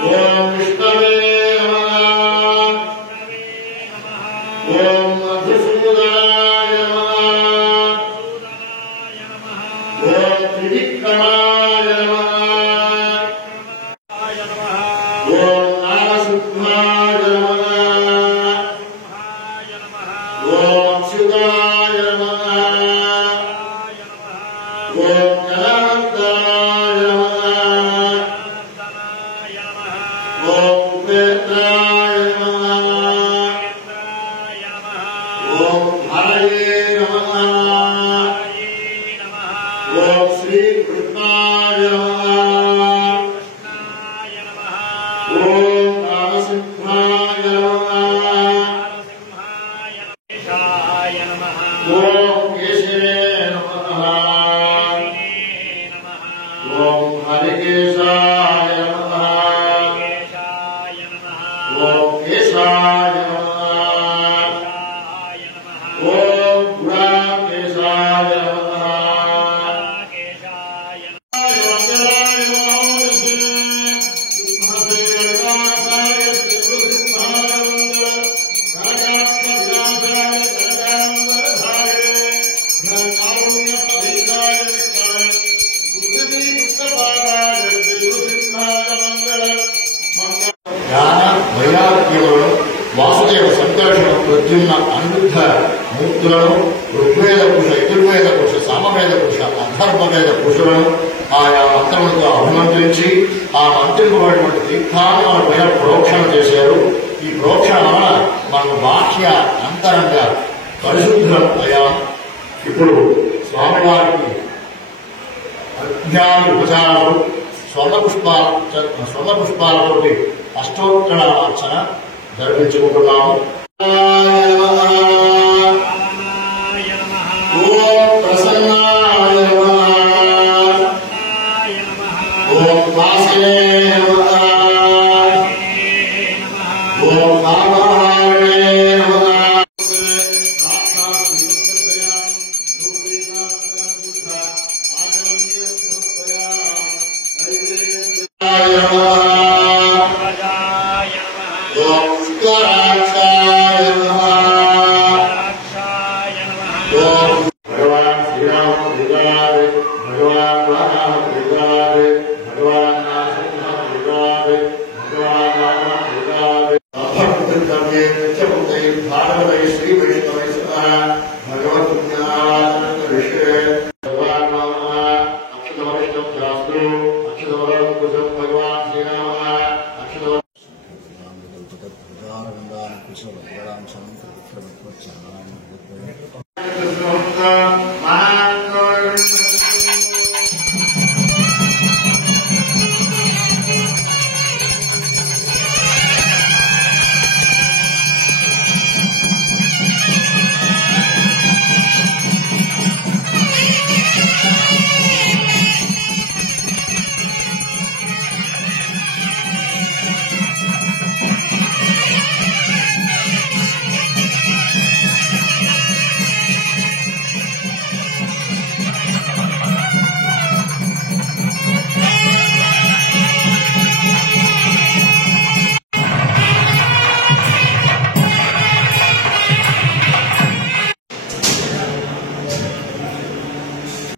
ओम विष्णवे नमः। ओम मधुसूदनाय नमः। ओम त्रिविक्रमाय नमः। ओम नारसिंहाय नमः। ओम शिवाय नमः। ओम जनार्दनाय नमः। ओम उपेन्द्राय नमः। ओम हरये नमः। ओम श्री कृष्णाय नमः। ओम नारसिंहाय नमः। ओम केशवे नमः। ओम हरिकेशाय नमः। ओम केशाय नमः। ओम गुणाकेशाय नमः। వాసుదేవ సంకర్షణ ప్రద్యుమ్న అనిరుద్ధ మూర్తులను ఋగ్వేద పురుష యజుర్వేద పురుష సామవేద పురుష అధర్వవేద పురుషులను ఆయా మంత్రములతో అభిమంత్రించి ఆ మంత్రింపబడినటువంటి తీర్థాన్ని మన పైన ప్రోక్షణ చేశారు. ఈ ప్రోక్షణ వలన మనం బాహ్య అంతరంగ పరిశుద్ధం అయ్యాం. ఇప్పుడు స్వామివారికి అజ్ఞాని ఉపచారాలు స్వర్ణ పుష్పాలతోటి అష్టోత్తర అర్చన జరిపించుకుంటున్నాము. ఓం ప్రసన్నాయ నమః. ఓం వాసినే నమః. ఓం నామహారిణే నమః. भगवान श्री राम भगवान राम भगवान नरसिंह भगवान भागवत श्री वैष्णव भगवत ऋषि भगवान अक्षत वरिष्ठ शास्त्र अक्षत भगवान श्री राम अक्षत